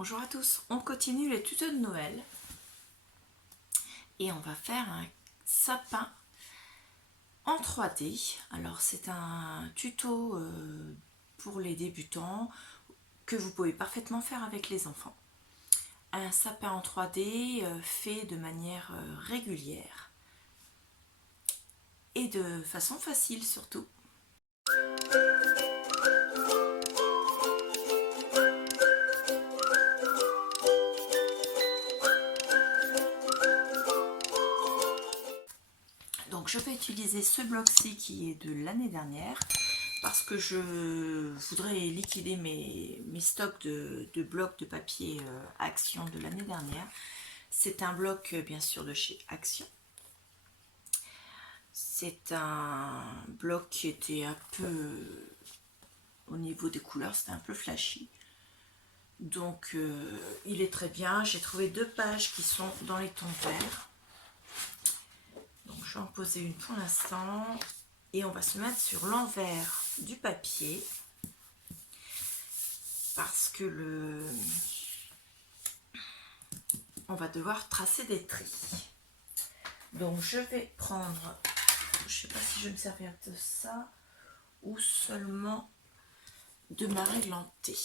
Bonjour à tous, on continue les tutos de Noël et on va faire un sapin en 3D. Alors c'est un tuto pour les débutants que vous pouvez parfaitement faire avec les enfants. Un sapin en 3D fait de manière régulière et de façon facile surtout. Donc je vais utiliser ce bloc-ci qui est de l'année dernière parce que je voudrais liquider mes stocks de blocs de papier Action de l'année dernière. C'est un bloc bien sûr de chez Action. C'est un bloc qui était un peu, au niveau des couleurs, c'était un peu flashy. Donc il est très bien. J'ai trouvé 2 pages qui sont dans les tons verts. Donc je vais en poser une pour l'instant. Et on va se mettre sur l'envers du papier. Parce que on va devoir tracer des tris. Donc je vais prendre, je ne sais pas si je vais me servir de ça ou seulement de ma réglantée.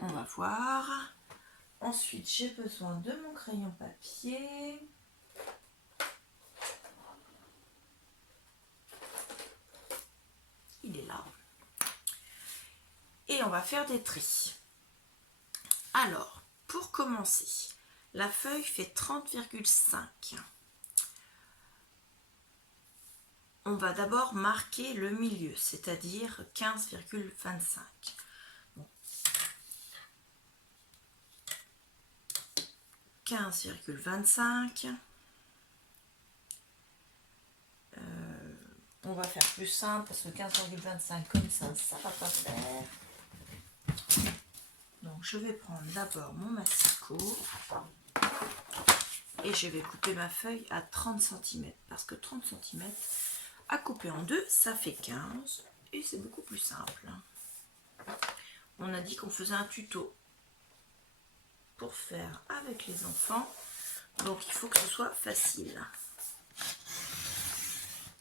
On va voir. Ensuite j'ai besoin de mon crayon papier. Il est là. Et on va faire des tris. Alors, pour commencer, la feuille fait 30,5. On va d'abord marquer le milieu, c'est-à-dire 15,25. Bon. 15,25. On va faire plus simple parce que 15,25 comme ça va pas faire. Donc je vais prendre d'abord mon massicot et je vais couper ma feuille à 30 cm parce que 30 cm à couper en deux ça fait 15 et c'est beaucoup plus simple. On a dit qu'on faisait un tuto pour faire avec les enfants, donc il faut que ce soit facile.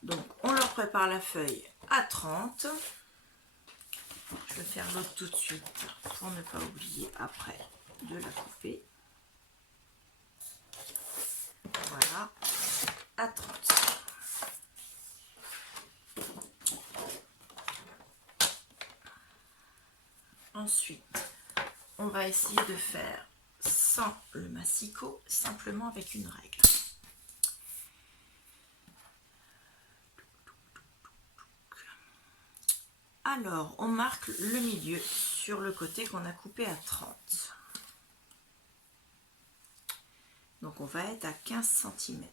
Donc on leur prépare la feuille à 30. Je vais faire l'autre tout de suite pour ne pas oublier après de la couper. Voilà, à 30. Ensuite, on va essayer de faire sans le massicot, simplement avec une règle. Alors, on marque le milieu sur le côté qu'on a coupé à 30. Donc, on va être à 15 cm.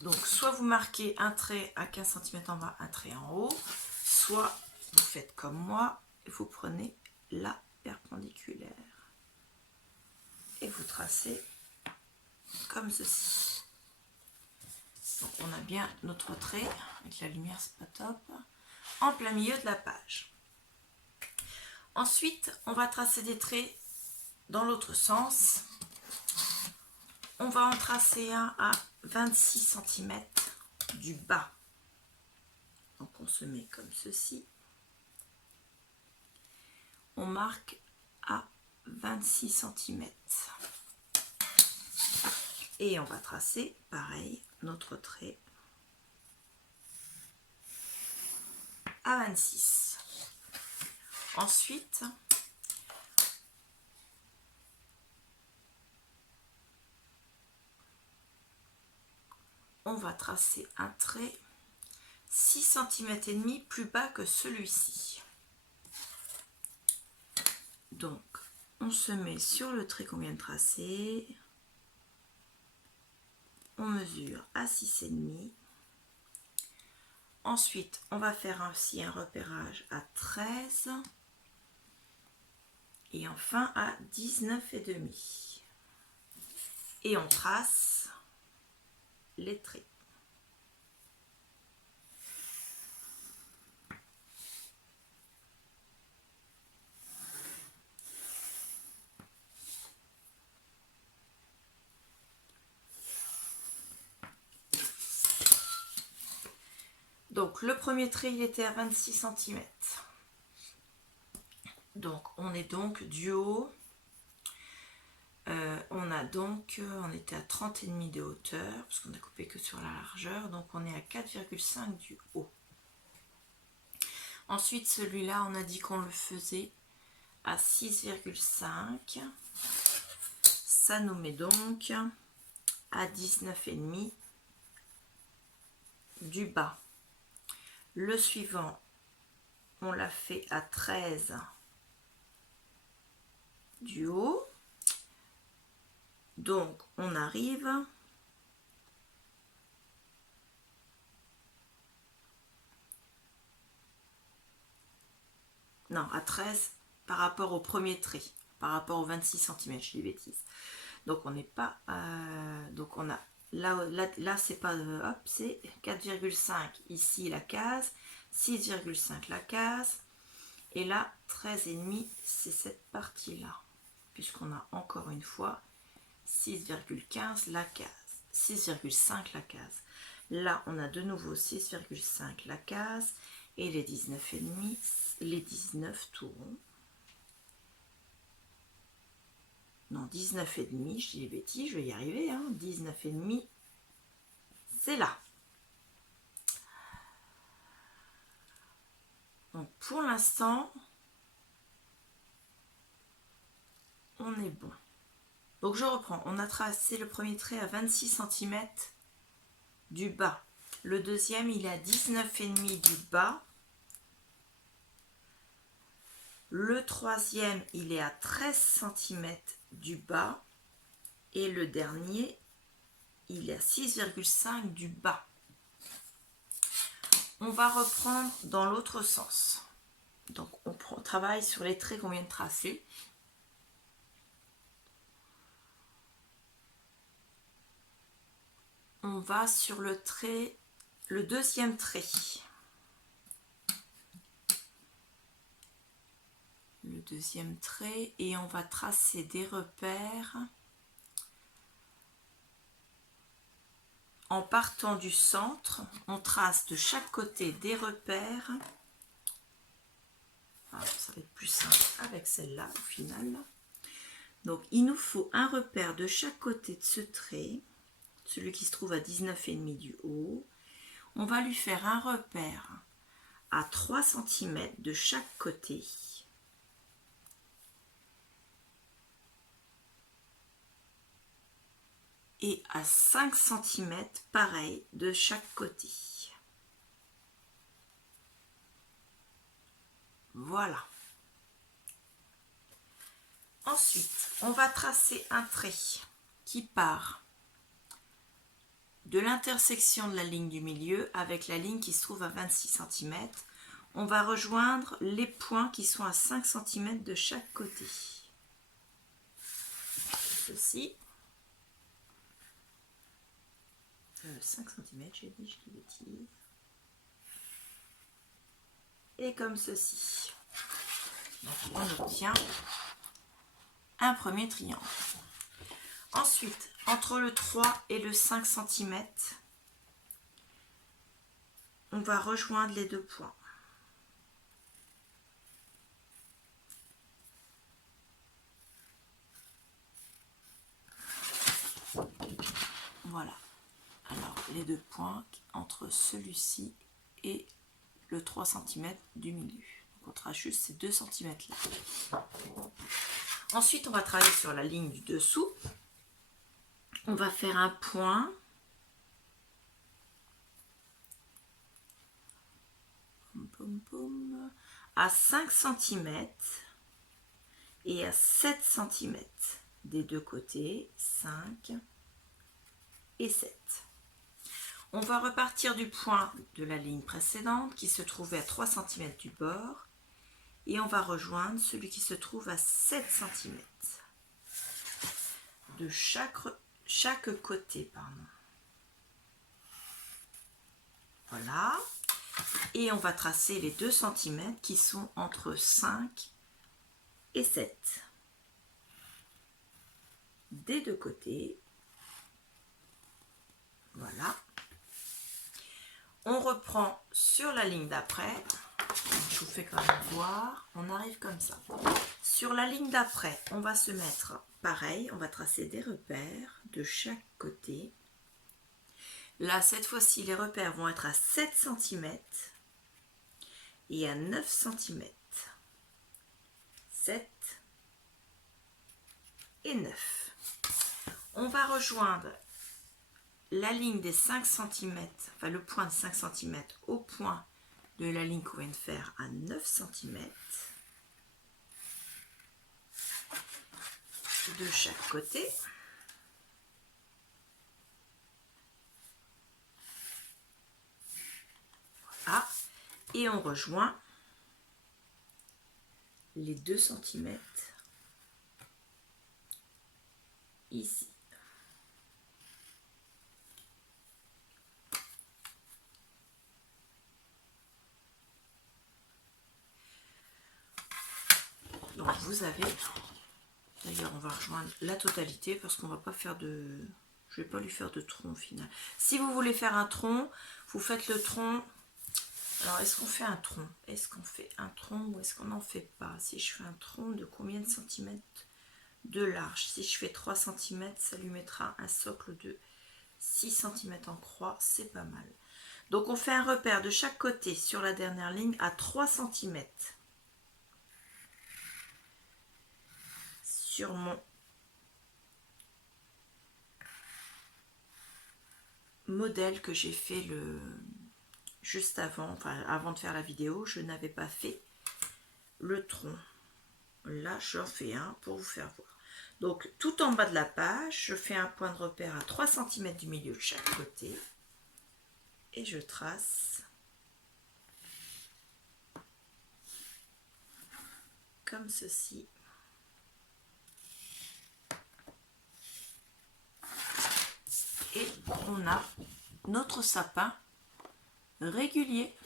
Donc, soit vous marquez un trait à 15 cm en bas, un trait en haut, soit vous faites comme moi, vous prenez la perpendiculaire et vous tracez comme ceci. Donc, on a bien notre trait, avec la lumière c'est pas top, en plein milieu de la page. Ensuite, on va tracer des traits dans l'autre sens. On va en tracer un à 26 cm du bas. Donc on se met comme ceci. On marque à 26 cm. Et on va tracer, pareil, notre trait à 26. Ensuite, on va tracer un trait 6 cm et demi plus bas que celui-ci. Donc, on se met sur le trait qu'on vient de tracer. On mesure à 6,5. Ensuite, on va faire aussi un repérage à 13. Et enfin à 19,5. Et on trace les traits. Donc le premier trait il était à 26 cm. Donc on est donc du haut. On était à 30,5 de hauteur, parce qu'on a coupé que sur la largeur, donc on est à 4,5 du haut. Ensuite, celui-là, on a dit qu'on le faisait à 6,5. Ça nous met donc à 19,5 du bas. Le suivant, on l'a fait à 13 du haut. Donc, on arrive à 13 par rapport au premier trait, par rapport aux 26 cm, je dis bêtises. Donc, on n'est pas... donc, on a... Là c'est pas... hop, c'est 4,5 ici la case, 6,5 la case, et là, 13,5, c'est cette partie-là, puisqu'on a encore une fois 6,15 la case, 6,5 la case. Là, on a de nouveau 6,5 la case et les 19,5, les 19 tout rond. Non, 19,5, je dis des bêtises, je vais y arriver. 19,5, c'est là. Donc, pour l'instant, on est bon. Donc je reprends, on a tracé le premier trait à 26 cm du bas. Le deuxième, il est à 19,5 du bas. Le troisième, il est à 13 cm du bas. Et le dernier, il est à 6,5 du bas. On va reprendre dans l'autre sens. Donc on travaille sur les traits qu'on vient de tracer. On va sur le trait, le deuxième trait. Le deuxième trait, et on va tracer des repères en partant du centre. On trace de chaque côté des repères. Ça va être plus simple avec celle-là au final. Donc il nous faut un repère de chaque côté de ce trait. Celui qui se trouve à 19,5 du haut, on va lui faire un repère à 3 cm de chaque côté. Et à 5 cm, pareil, de chaque côté. Voilà. Ensuite, on va tracer un trait qui part de l'intersection de la ligne du milieu avec la ligne qui se trouve à 26 cm. On va rejoindre les points qui sont à 5 cm de chaque côté. Ceci. 5 cm, j'ai dit, je dis bêtise. Et comme ceci. Donc on obtient un premier triangle. Ensuite, entre le 3 et le 5 cm, on va rejoindre les deux points. Voilà. Alors, les deux points entre celui-ci et le 3 cm du milieu. Donc, on trace juste ces 2 cm là. Ensuite, on va travailler sur la ligne du dessous. On va faire un point. À 5 cm et à 7 cm des deux côtés, 5 et 7. On va repartir du point de la ligne précédente qui se trouvait à 3 cm du bord et on va rejoindre celui qui se trouve à 7 cm de chaque côté. Voilà. Et on va tracer les 2 cm qui sont entre 5 et 7 des deux côtés. Voilà. On reprend sur la ligne d'après. Je vous fais quand même voir. On arrive comme ça. Sur la ligne d'après, on va se mettre pareil. On va tracer des repères de chaque côté. Là, cette fois-ci, les repères vont être à 7 cm et à 9 cm. 7 et 9. On va rejoindre la ligne des 5 cm, enfin le point de 5 cm au point de la ligne qu'on vient de faire à 9 cm de chaque côté. Voilà. Et on rejoint les 2 cm ici. Donc vous avez, d'ailleurs on va rejoindre la totalité parce qu'on va pas faire de, je vais pas lui faire de tronc au final. Si vous voulez faire un tronc, vous faites le tronc. Alors est-ce qu'on fait un tronc? Est-ce qu'on fait un tronc ou est-ce qu'on n'en fait pas? Si je fais un tronc de combien de centimètres de large? Si je fais 3 cm, ça lui mettra un socle de 6 cm en croix, c'est pas mal. Donc on fait un repère de chaque côté sur la dernière ligne à 3 cm. Sur mon modèle que j'ai fait juste avant, enfin avant de faire la vidéo, je n'avais pas fait le tronc. Là, j'en fais un pour vous faire voir. Donc, tout en bas de la page, je fais un point de repère à 3 cm du milieu de chaque côté. Et je trace comme ceci. Et on a notre sapin régulier.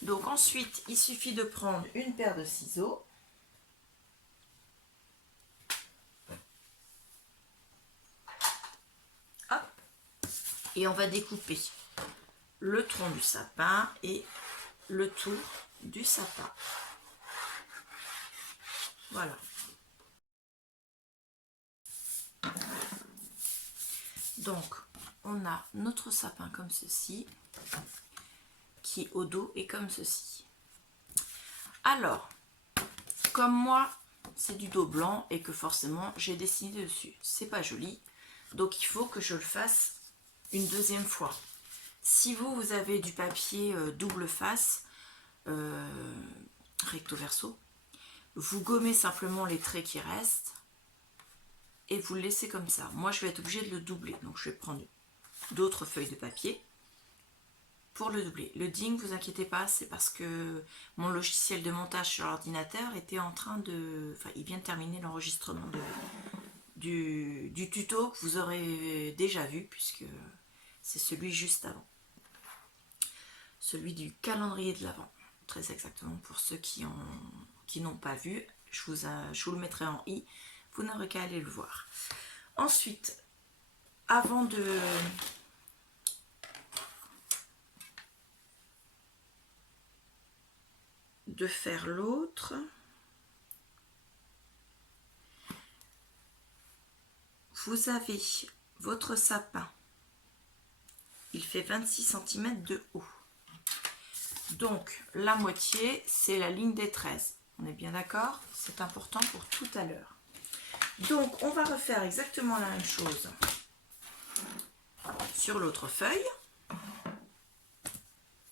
Donc ensuite, il suffit de prendre une paire de ciseaux. Hop. Et on va découper le tronc du sapin et le tour du sapin. Voilà. Donc, on a notre sapin comme ceci, qui au dos est comme ceci. Alors, comme moi, c'est du dos blanc et que forcément j'ai dessiné dessus. C'est pas joli, donc il faut que je le fasse une deuxième fois. Si vous avez du papier double face, recto verso, vous gommez simplement les traits qui restent et vous le laissez comme ça. Moi, je vais être obligée de le doubler, donc je vais prendre d'autres feuilles de papier pour le doubler. Le ding, vous inquiétez pas, c'est parce que mon logiciel de montage sur l'ordinateur était en train de... Enfin, il vient de terminer l'enregistrement du tuto que vous aurez déjà vu, puisque c'est celui juste avant. Celui du calendrier de l'Avent, très exactement, pour ceux qui n'ont pas vu. Je vous le mettrai en i, vous n'aurez qu'à aller le voir. Ensuite, avant de faire l'autre, vous avez votre sapin, il fait 26 cm de haut, donc la moitié c'est la ligne des 13, on est bien d'accord? C'est important pour tout à l'heure. Donc on va refaire exactement la même chose sur l'autre feuille.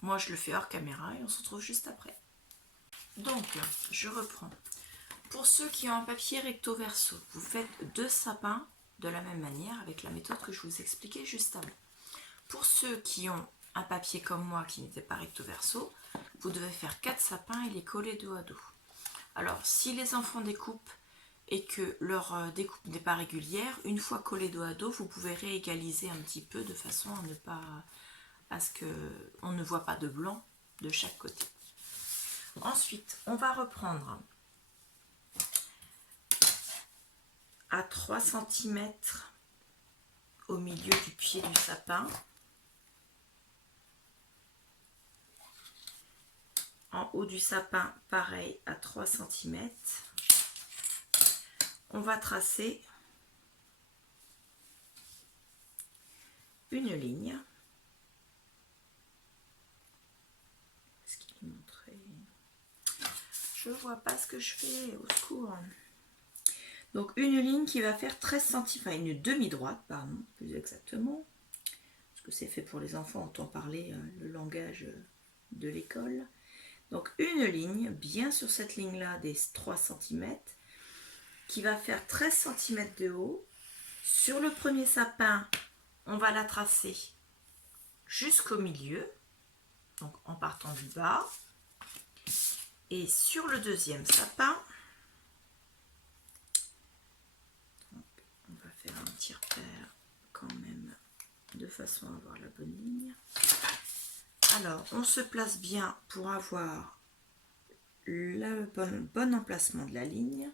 Moi je le fais hors caméra et on se retrouve juste après. Donc je reprends. Pour ceux qui ont un papier recto verso, vous faites 2 sapins de la même manière avec la méthode que je vous expliquais juste avant. Pour ceux qui ont un papier comme moi qui n'était pas recto verso, vous devez faire 4 sapins et les coller dos à dos. Alors si les enfants découpent et que leur découpe n'est pas régulière, une fois collés dos à dos, vous pouvez réégaliser un petit peu de façon à ne pas, à ce qu'on ne voit pas de blanc de chaque côté. Ensuite, on va reprendre à 3 cm au milieu du pied du sapin. En haut du sapin, pareil, à 3 cm. On va tracer une ligne. Est-ce qu'il est montré? Je vois pas ce que je fais, au secours. Donc une ligne qui va faire 13 cm, enfin une demi-droite, pardon, plus exactement. Parce que c'est fait pour les enfants, autant parler le langage de l'école. Donc une ligne, bien sur cette ligne-là des 3 cm, qui va faire 13 cm de haut. Sur le premier sapin, on va la tracer jusqu'au milieu, donc en partant du bas. Et sur le deuxième sapin, donc on va faire un petit repère quand même, de façon à avoir la bonne ligne. Alors, on se place bien pour avoir le bon emplacement de la ligne.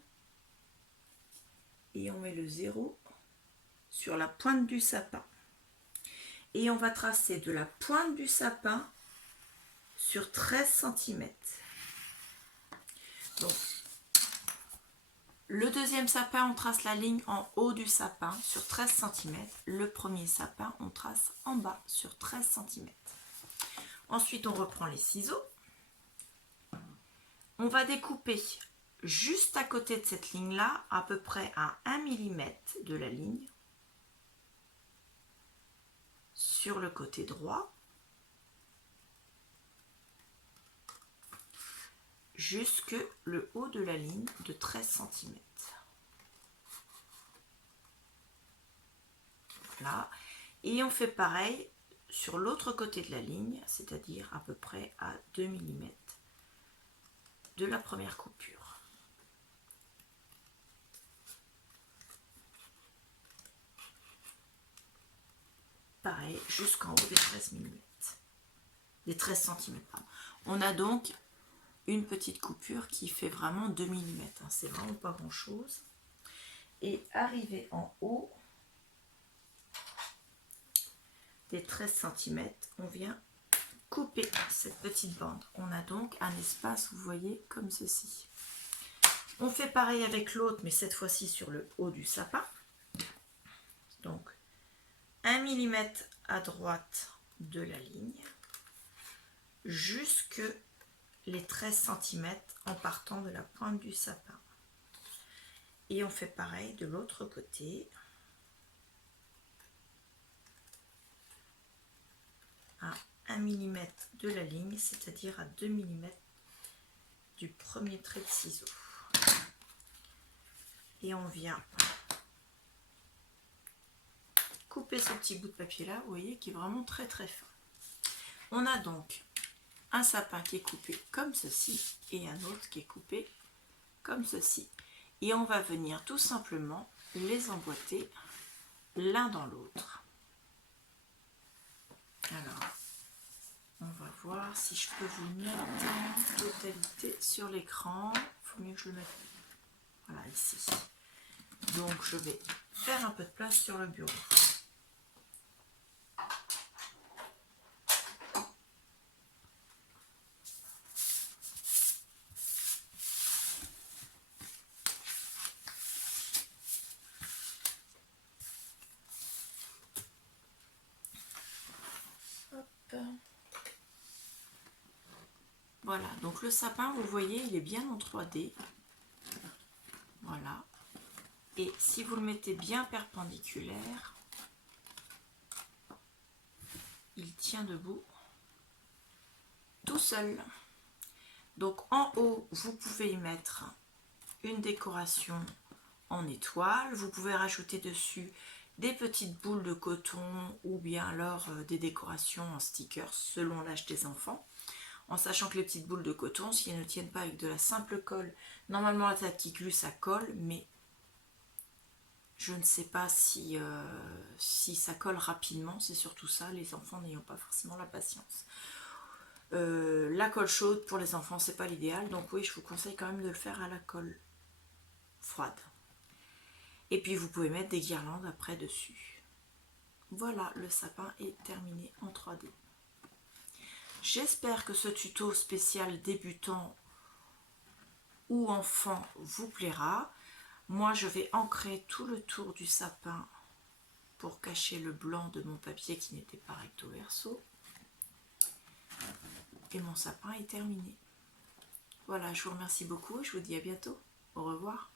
Et on met le 0 sur la pointe du sapin. Et on va tracer de la pointe du sapin sur 13 cm. Donc, le deuxième sapin, on trace la ligne en haut du sapin sur 13 cm. Le premier sapin, on trace en bas sur 13 cm. Ensuite, on reprend les ciseaux. On va découper juste à côté de cette ligne-là, à peu près à 1 mm de la ligne, sur le côté droit, jusque le haut de la ligne de 13 cm. Voilà. Et on fait pareil sur l'autre côté de la ligne, c'est-à-dire à peu près à 2 mm de la première coupure. Pareil, jusqu'en haut des 13 mm. Des 13 cm, pardon. On a donc une petite coupure qui fait vraiment 2 mm. C'est vraiment pas grand-chose. Et arrivé en haut des 13 cm, on vient couper cette petite bande. On a donc un espace, vous voyez, comme ceci. On fait pareil avec l'autre, mais cette fois-ci sur le haut du sapin. Donc, 1 mm à droite de la ligne, jusque les 13 cm en partant de la pointe du sapin. Et on fait pareil de l'autre côté. À 1 mm de la ligne, c'est-à-dire à 2 mm du premier trait de ciseau. Et on vient couper ce petit bout de papier là, vous voyez, qui est vraiment très très fin. On a donc un sapin qui est coupé comme ceci et un autre qui est coupé comme ceci. Et on va venir tout simplement les emboîter l'un dans l'autre. Alors, on va voir si je peux vous mettre en totalité sur l'écran. Il faut mieux que je le mette, voilà, ici. Donc je vais faire un peu de place sur le bureau. Hop. Voilà, donc le sapin, vous voyez, il est bien en 3D. Voilà. Et si vous le mettez bien perpendiculaire, il tient debout tout seul. Donc en haut, vous pouvez y mettre une décoration en étoile. Vous pouvez rajouter dessus des petites boules de coton ou bien alors des décorations en stickers selon l'âge des enfants. En sachant que les petites boules de coton, si elles ne tiennent pas avec de la simple colle, normalement la petite glue ça colle, mais je ne sais pas si ça colle rapidement, c'est surtout ça, les enfants n'ayant pas forcément la patience. La colle chaude pour les enfants, c'est pas l'idéal, donc oui, je vous conseille quand même de le faire à la colle froide. Et puis vous pouvez mettre des guirlandes après dessus. Voilà, le sapin est terminé en 3D. J'espère que ce tuto spécial débutant ou enfant vous plaira. Moi, je vais ancrer tout le tour du sapin pour cacher le blanc de mon papier qui n'était pas recto verso. Et mon sapin est terminé. Voilà, je vous remercie beaucoup et je vous dis à bientôt. Au revoir.